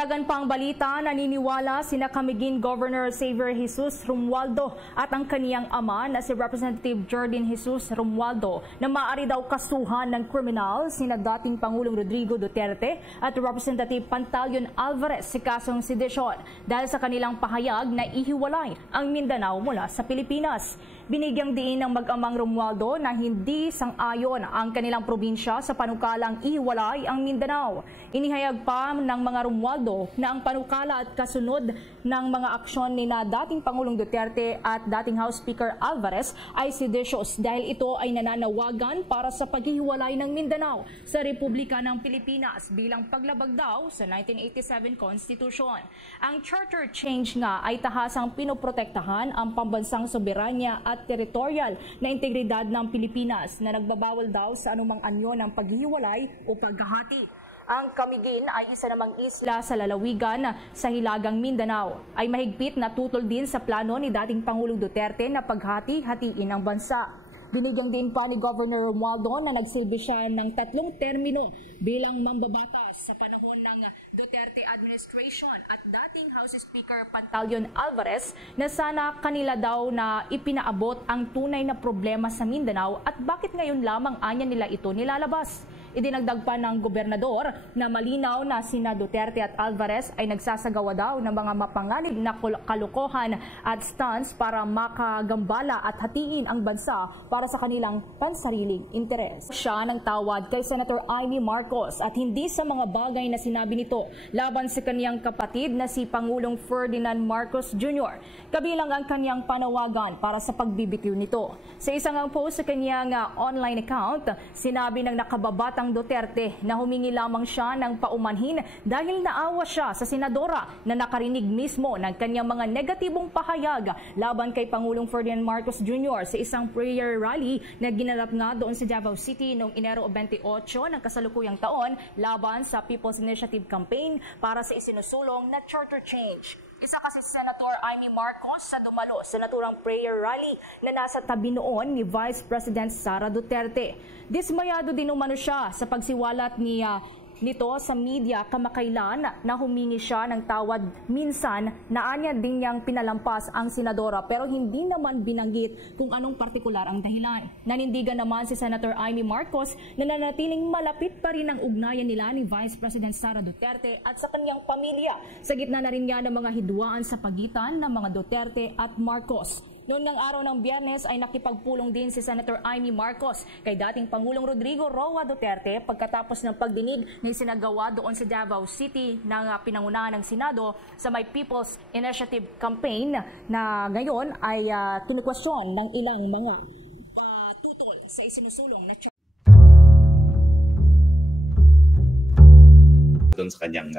Dagdagan pang balita, naniniwala sina Camiguin Governor Xavier Jesus Romualdo at ang kaniyang ama na si Representative Jordin Jesus Romualdo na maaari daw kasuhan ng kriminal sina dating Pangulong Rodrigo Duterte at Representative Pantaleon Alvarez sa kasong sedisyon dahil sa kanilang pahayag na ihiwalay ang Mindanao mula sa Pilipinas. Binigyang diin ng mag-amang Romualdo na hindi sang-ayon ang kanilang probinsya sa panukalang ihiwalay ang Mindanao. Inihayag pa ng mga Romualdo na ang panukala at kasunod ng mga aksyon ni na dating Pangulong Duterte at dating House Speaker Alvarez ay seditious dahil ito ay nananawagan para sa paghihiwalay ng Mindanao sa Republika ng Pilipinas bilang paglabag daw sa 1987 Constitution. Ang charter change nga ay tahasang pinoprotektahan ang pambansang soberanya at territorial na integridad ng Pilipinas na nagbabawal daw sa anumang anyo ng paghihiwalay o paghahati. Ang Camiguin ay isa namang isla sa lalawigan sa Hilagang Mindanao ay mahigpit na tutol din sa plano ni dating Pangulong Duterte na paghati-hatiin ang bansa. Binigyang din pa ni Governor Romualdo na nagsilbi siya ng 3 termino bilang mambabatas sa panahon ng Duterte administration at dating House Speaker Pantaleon Alvarez na sana kanila daw na ipinaabot ang tunay na problema sa Mindanao at bakit ngayon lamang anya nila ito nilalabas. Idinagdag pa ng gobernador na malinaw na sina Duterte at Alvarez ay nagsasagawa daw ng mga mapanganib na kalokohan at stunts para makagambala at hatiin ang bansa para sa kanilang pansariling interes. Siya ng tawad kay Senator Amy Marcos at hindi sa mga bagay na sinabi nito laban sa kaniyang kapatid na si Pangulong Ferdinand Marcos Jr. Kabilang ang kaniyang panawagan para sa pagbibitiw nito. Sa isang post sa kaniyang online account, sinabi ng nakababatang Duterte na humingi lamang siya ng paumanhin dahil naawa siya sa senadora na nakarinig mismo ng kanyang mga negatibong pahayag laban kay Pangulong Ferdinand Marcos Jr. sa isang prayer rally na ginanap nga doon sa Davao City noong Enero 28 ng kasalukuyang taon laban sa People's Initiative Campaign para sa isinusulong na charter change. Isa kasi si Senator Amy Marcos sa dumalo sa naturang prayer rally na nasa tabi noon ni Vice President Sara Duterte. Dismayado din umano siya sa pagsiwalat nito sa media kamakailan na humingi siya ng tawad minsan na anya din niyang pinalampas ang senadora pero hindi naman binanggit kung anong partikular ang dahilan. Nanindigan naman si Senator Amy Marcos na nanatiling malapit pa rin ang ugnayan nila ni Vice President Sara Duterte at sa kanyang pamilya sa gitna na rin nga ng mga hidwaan sa pagitan ng mga Duterte at Marcos. Noong ng araw ng Biyernes ay nakipagpulong din si Senator Amy Marcos kay dating Pangulong Rodrigo Roa Duterte pagkatapos ng pagdinig na isinagawa doon sa Davao City ng pinangunahan ng Senado sa may People's Initiative Campaign na ngayon ay kinukwestiyon ng ilang mga patutol sa isinusulong na doon sa kanyang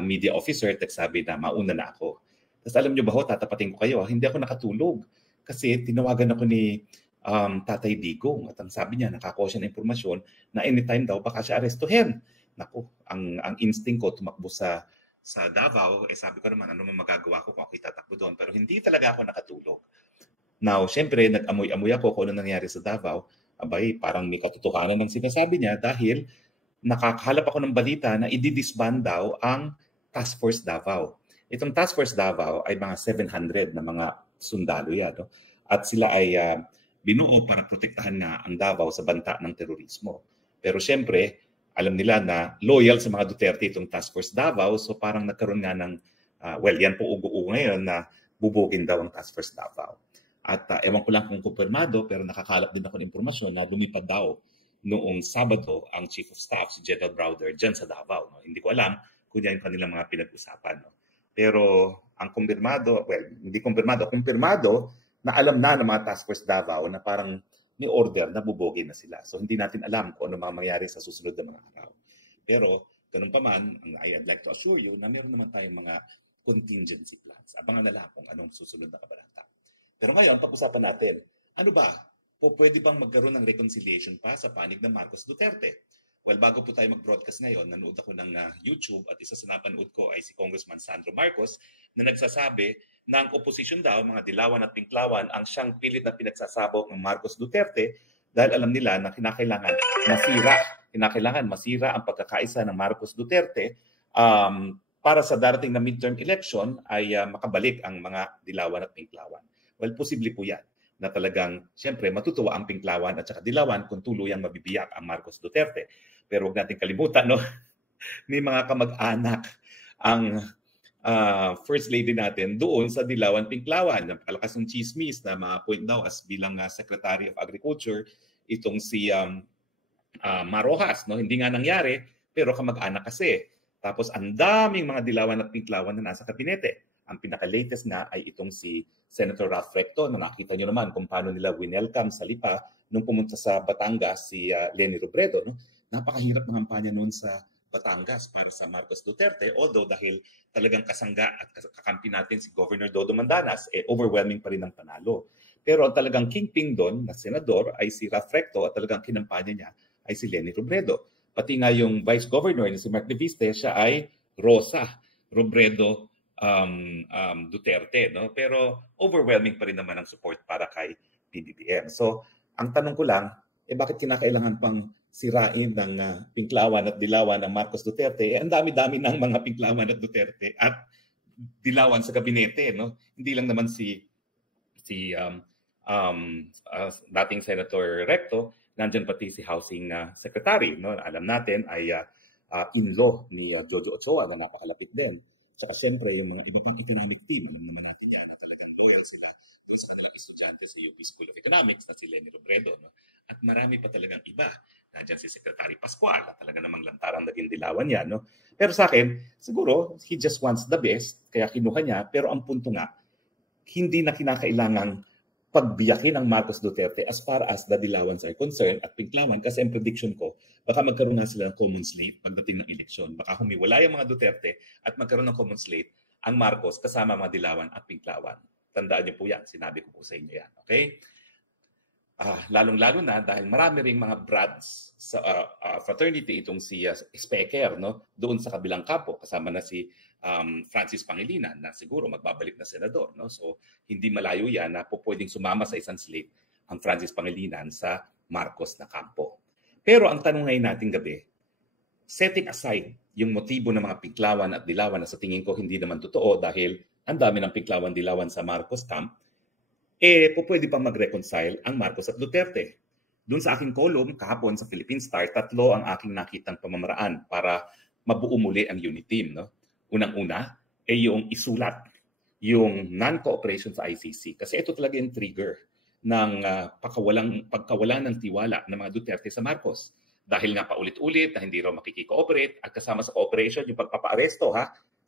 media officer, nagsabi na mauna na ako. Tapos alam nyo ba ho, tatapatin ko kayo, hindi ako nakatulog. Kasi tinawagan ako ni Tatay Digong at ang sabi niya, nakakuha siya ng impormasyon na anytime daw baka siya arestuhin. Naku, ang instinct ko tumakbo sa Davao, sabi ko naman, ano man magagawa ko kung ako itatakbo doon. Pero hindi talaga ako nakatulog. Now, syempre, nag-amoy-amoy ako kung ano nangyari sa Davao. Abay, parang may katotohanan ng sinasabi niya dahil nakakahalap ako ng balita na i-disband daw ang Task Force Davao. Itong Task Force Davao ay mga 700 na mga sundalo yan. No? At sila ay binuo para protektahan nga ang Davao sa banta ng terorismo. Pero syempre, alam nila na loyal sa mga Duterte itong Task Force Davao. So parang nagkaroon nga ng, yan po ugo-ugo ngayon na bubugin daw ang Task Force Davao. At ewan ko lang kung kumpirmado, pero nakakalap din ako ng impormasyon na lumipad daw noong Sabado ang Chief of Staff, si General Browder, dyan sa Davao. No? Hindi ko alam kung yan yung kanilang mga pinag-usapan. No? Pero ang kumpirmado, hindi kumpirmado na alam na ng mga Task Force Davao na parang may order na bubogin na sila. So hindi natin alam kung ano mga mangyari sa susunod na mga araw. Pero ganun pa man, I'd like to assure you na meron naman tayong mga contingency plans. Abangan na lang kung anong susunod na kabanata. Pero ngayon, pag-usapan natin, ano ba? Pwede bang magkaroon ng reconciliation pa sa panig ng Marcos Duterte? Well, bago po tayo mag-broadcast ngayon, nanood ako ng YouTube at isa sa napanood ko ay si Congressman Sandro Marcos na nagsasabi na ang opposition daw, mga dilawan at tinklawan, ang siyang pilit na pinagsasabog ng Marcos Duterte dahil alam nila na kinakailangan masira ang pagkakaisa ng Marcos Duterte para sa darating na midterm election ay makabalik ang mga Dilawan at Pinklawan. Well, posible po yan na talagang, siyempre, matutuwa ang Pinklawan at saka Dilawan kung tuluyang mabibiyak ang Marcos Duterte. Pero huwag natin kalimutan, no? May mga kamag-anak ang First Lady natin doon sa Dilawan Pinklawan. Napakalakas ng chismis na ma-appoint daw as bilang Secretary of Agriculture itong si Marojas. No? Hindi nga nangyari, pero kamag-anak kasi. Tapos ang daming mga Dilawan at Pinklawan na nasa kabinete. Ang pinaka-latest nga ay itong si Senator Ralph Recto. Nakita nyo naman kung paano nila winelcome sa Lipa nung pumunta sa Batangas si Leni Robredo. No? Napakahirap ng kampanya noon sa Batangas para sa Marcos Duterte. Although dahil talagang kasangga at kakampi natin si Governor Dodo Mandanas, overwhelming pa rin ang panalo. Pero ang talagang kingpin doon na senador ay si Ralph Recto at talagang kinampanya niya ay si Leni Robredo. Pati nga yung Vice Governor na si Mark Leviste, siya ay Rosa Robredo Duterte. No? Pero overwhelming pa rin naman ang support para kay PBBM. So, ang tanong ko lang, bakit kinakailangan pang sirain ng Pinklawan at Dilawan ng Marcos Duterte? Ang dami-dami ng mga Pinklawan at Duterte at Dilawan sa gabinete. No? Hindi lang naman si dating Senator Recto, nandyan pati si Housing Secretary. No? Alam natin ay in-law ni Jojo Ochoa na napakalapit din. Tsaka siyempre yung mga ibang economic team, yung mga natin yan na talagang loyal sila doon sa kanilang estudyante sa UP School of Economics na si Leni Robredo. No? At marami pa talagang iba. Nandiyan si Secretary Pascual na talaga namang lantarang naging Dilawan yan. No? Pero sa akin, siguro, he just wants the best, kaya kinuha niya. Pero ang punto nga, hindi na kinakailangang pagbiyakin ang Marcos Duterte as far as the Dilawans are concerned at Pinklawan, kasi ang prediction ko, baka magkaroon na sila ng common slate pagdating ng eleksyon. Baka humiwalay ang mga Duterte at magkaroon ng common slate ang Marcos kasama mga Dilawan at Pinklawan. Tandaan niyo po yan. Sinabi ko po sa inyo yan. Okay? Lalong-lalo na dahil marami ring mga brads sa fraternity itong si Specker, no? Doon sa kabilang kampo, kasama na si Francis Pangilinan na siguro magbabalik na senador. No? So hindi malayo yan na po pwedeng sumama sa isang slate ang Francis Pangilinan sa Marcos na kampo. Pero ang tanong ngayon natin gabi, setting aside yung motibo ng mga Pinklawan at Dilawan na sa tingin ko hindi naman totoo dahil ang dami ng Pinklawan-Dilawan sa Marcos camp, pwede pa mag-reconcile ang Marcos at Duterte. Doon sa aking column kahapon sa Philippine Star, 3 ang aking nakitang pamamaraan para mabuo muli ang unit team. No? Unang-una, yung isulat yung non-cooperation sa ICC. Kasi ito talaga yung trigger ng pagkawalan ng tiwala ng mga Duterte sa Marcos. Dahil nga paulit-ulit na hindi raw makikikooperate at kasama sa cooperation yung pagpapaaresto.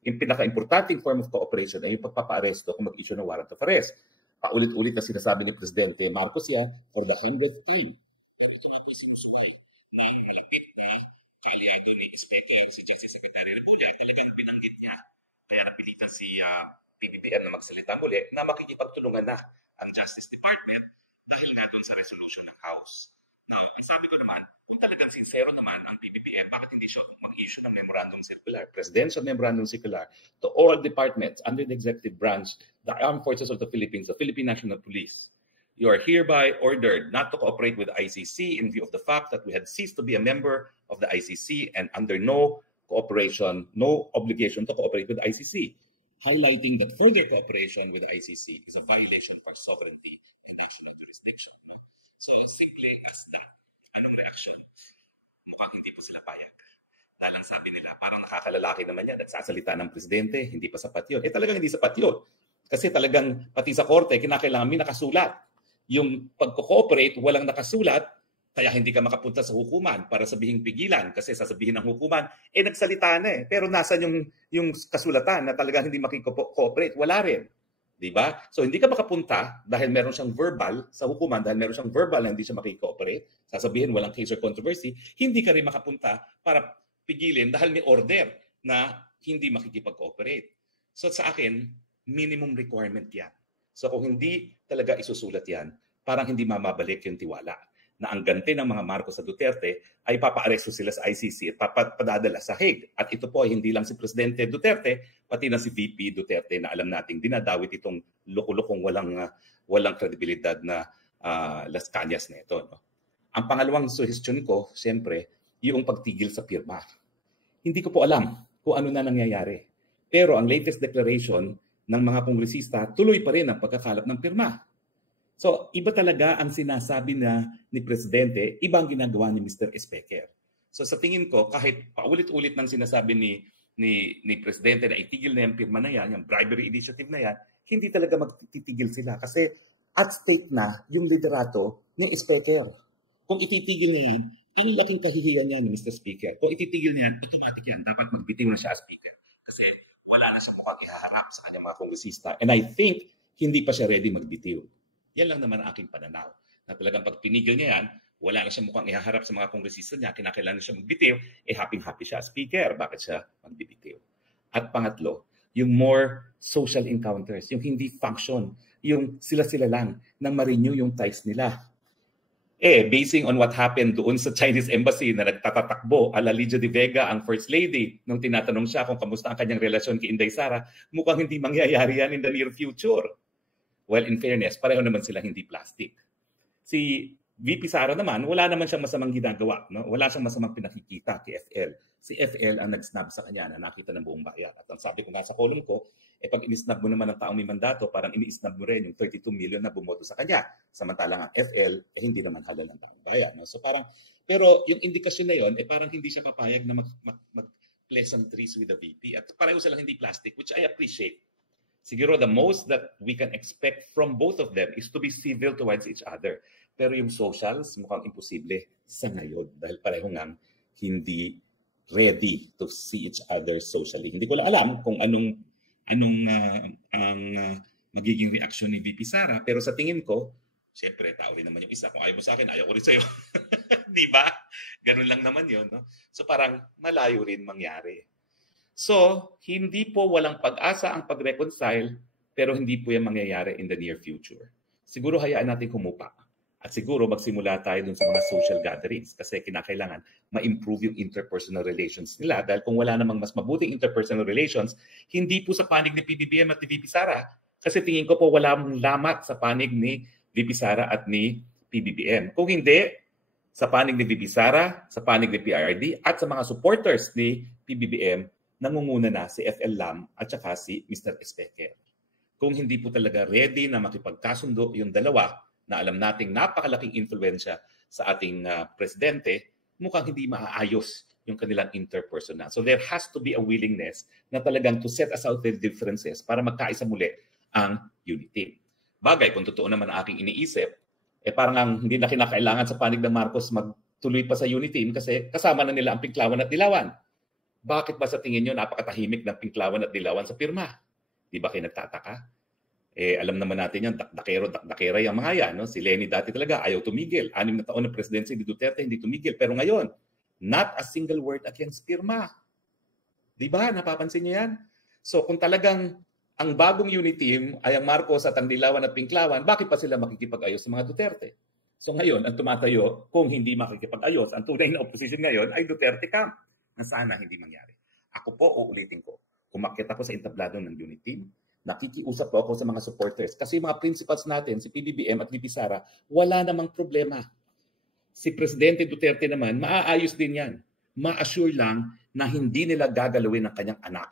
Yung pinaka-importanting form of cooperation ay yung pagpapaaresto kung mag-issue ng warrant of arrest. Paulit-ulit na sinasabi ni Presidente Marcos yan for the 100th time. Pero ito nga po sinusuway na yung malapit kay kaliado ni Specker, si Justice Secretary Rebulla, talagang binanggit niya. Kaya napilitan si PBBM na magsalita muli na makikipagtulungan na ang Justice Department dahil nga doon sa resolution ng House. Now, ang sabi ko naman, kung talagang sincero naman ang PBBM, bakit hindi siya mag-issue ng memorandum circular, presidential memorandum circular to all departments under the executive branch, the Armed Forces of the Philippines, the Philippine National Police. You are hereby ordered not to cooperate with the ICC in view of the fact that we had ceased to be a member of the ICC and under no obligation to cooperate with the ICC, highlighting that further cooperation with the ICC is a violation of our sovereignty and national jurisdiction. So, simple as that. Anong reaction? Mukhang hindi po sila payag. Dahil ang sabi nila, parang nakakalalaki naman yan, nagsasalita ng presidente, hindi pa sapat yun. Talagang hindi sapat yun. Kasi talagang pati sa korte, kinakailangan may nakasulat. Yung pagko-cooperate, walang nakasulat, kaya hindi ka makapunta sa hukuman para sabihing pigilan. Kasi sasabihin ng hukuman, nagsalita na Pero nasan yung kasulatan na talagang hindi makikooperate? Wala rin. Diba? So hindi ka makapunta dahil meron siyang verbal sa hukuman, dahil meron siyang verbal na hindi siya makikooperate. Sasabihin walang case or controversy. Hindi ka rin makapunta para pigilin dahil may order na hindi makikipag-cooperate. So sa akin, minimum requirement yan. So kung hindi talaga isusulat yan, parang hindi mamabalik yung tiwala na ang ganti ng mga Marcos sa Duterte ay papaaresto sila sa ICC at padadala sa Hague. At ito po ay hindi lang si Presidente Duterte, pati na si VP Duterte na alam nating dinadawit itong loko-lokong walang kredibilidad na Las Cañas na ito. No? Ang pangalawang suggestion ko, siyempre, yung pagtigil sa pirma. Hindi ko po alam kung ano na nangyayari. Pero ang latest declaration ng mga kongresista, tuloy pa rin ang pagkakalap ng pirma. So, iba talaga ang sinasabi ni Presidente, iba ang ginagawa ni Mr. Espeker. So, sa tingin ko, kahit paulit-ulit ng sinasabi ni Presidente na itigil na yung pirma na yan, yung bribery initiative na yan, hindi talaga magtitigil sila kasi at stake na yung liderato ng Espeker. Kung ititigil niya, yung laking kahihiyan niya ni Mr. Speaker. Kung ititigil niya, automatic yan. Dapat magbitiw na siya as Speaker. Kasi wala na siya mukhang ihaharap sa kanyang mga kongresista. And I think, hindi pa siya ready magbitiw. Yan lang naman ang aking pananaw. Na talagang pag pinigil niya yan, wala na siya mukhang ihaharap sa mga kongresista niya, kinakailangan siya magbitiw, happy siya as Speaker. Bakit siya magbibitiw? At pangatlo, yung more social encounters, yung hindi function, yung sila-sila lang nang ma-renew yung ties nila. Basing on what happened doon sa Chinese Embassy na nagtatatakbo ala Lydia De Vega, ang First Lady, nung tinatanong siya kung kamusta ang kanyang relasyon kay Inday Sara, mukhang hindi mangyayari yan in the near future. Well, in fairness, pareho naman sila hindi plastic. Si VP Sara naman, wala naman siyang masamang ginagawa. No? Wala siyang masamang pinakikita kay FL. Si FL ang nag-snub sa kanya na nakita ng buong bayan. At ang sabi ko nga sa column ko, pag in-snub mo naman ng taong may mandato, parang ini-snub mo rin yung 32 million na bumoto sa kanya. Samantalang ang FL, hindi naman halal ng taong bayan. No? So parang, pero yung indikasyon na yon, parang hindi siya papayag na mag-pleasantries with the VP. At pareho silang hindi plastic, which I appreciate. Siguro the most that we can expect from both of them is to be civil towards each other. Pero yung socials, mukhang imposible sa ngayon dahil pareho ngang hindi ready to see each other socially. Hindi ko lang alam kung anong magiging reaksyon ni VP Sara. Pero sa tingin ko, siyempre, tao rin naman yung isa. Kung ayaw mo sa akin, ayaw ko rin sa'yo. Di ba? Ganun lang naman yun. No? So parang malayo rin mangyari. So, hindi po walang pag-asa ang pag-reconcile, pero hindi po yan mangyayari in the near future. Siguro hayaan natin humupa. At siguro magsimula tayo dun sa mga social gatherings kasi kinakailangan ma-improve yung interpersonal relations nila dahil kung wala namang mas mabuting interpersonal relations, hindi po sa panig ni PBBM at ni VP Sara kasi tingin ko po wala mong lamat sa panig ni VP Sara at ni PBBM. Kung hindi, sa panig ni VP Sara, sa panig ni PRRD at sa mga supporters ni PBBM, nangunguna na si FL Lam at saka si Mr. Espeker. Kung hindi po talaga ready na makipagkasundo yung dalawa, na alam nating napakalaking influensya sa ating presidente, mukhang hindi maaayos yung kanilang interpersonal. So there has to be a willingness na talagang to set aside their differences para magkaisa muli ang unity. Bagay, kung totoo naman ang aking iniisip, parang hindi na kinakailangan sa panig ng Marcos magtuloy pa sa unity kasi kasama na nila ang Pinklawan at Dilawan. Bakit ba sa tingin nyo napakatahimik ng Pinklawan at Dilawan sa pirma? Di ba kayo nagtataka? Alam naman natin yan, dakdakera yung mga yan. No? Si Lenny dati talaga ayaw tumigil. 6 na taon ng presidency ni Duterte hindi tumigil. Pero ngayon, not a single word against pirma. Di ba? Napapansin niyo yan? So kung talagang ang bagong unity team ay ang Marcos at ang Dilawan at Pinklawan, bakit pa sila makikipag-ayos sa mga Duterte? So ngayon, ang tumatayo, kung hindi makikipag-ayos, ang tunay na opposition ngayon ay Duterte camp na sana hindi mangyari. Ako po, uulitin ko. Kumakit ako sa entablado ng unity team, nakikiusap po ako sa mga supporters. Kasi mga principals natin, si PBBM at VP Sara, wala namang problema. Si Presidente Duterte naman, maaayos din yan. Ma-assure lang na hindi nila gagalawin ang kanyang anak.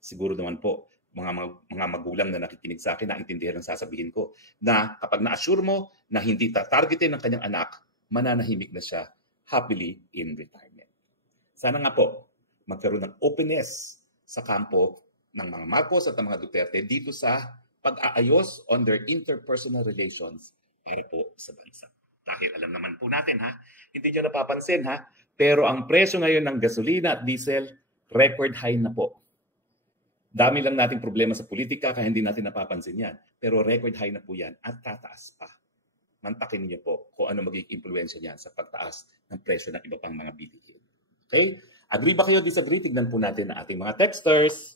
Siguro naman po, mga magulang na nakikinig sa akin, naintindihan ang sasabihin ko, na kapag na-assure mo na hindi targetin ng kanyang anak, mananahimik na siya happily in retirement. Sana nga po, magkaroon ng openness sa kampo ng mga Marcos at ng mga Duterte dito sa pag-aayos on their interpersonal relations para po sa bansa. Dahil alam naman po natin hindi nyo napapansin pero ang presyo ngayon ng gasolina at diesel, record high na po. Dami lang nating problema sa politika kaya hindi natin napapansin yan. Pero record high na po yan at tataas pa. Mantakin niyo po kung ano magiging impluensya niyan sa pagtaas ng presyo ng iba pang mga bilihin. Okay? Agree ba kayo? Disagree? Tignan po natin ang ating mga texters.